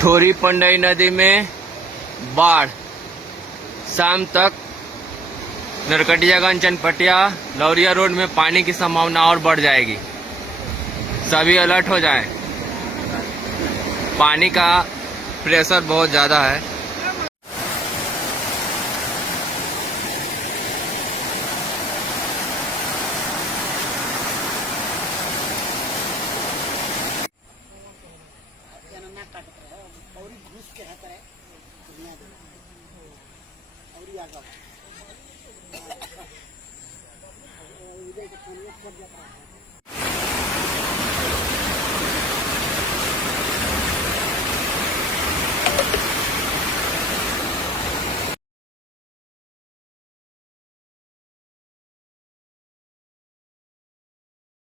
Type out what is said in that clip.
ठोरी पंडई नदी में बाढ़, शाम तक नरकटियागंज चनपटिया लौरिया रोड में पानी की संभावना और बढ़ जाएगी। सभी अलर्ट हो जाएं। पानी का प्रेशर बहुत ज्यादा है। और घुस के रहता है दुनिया में और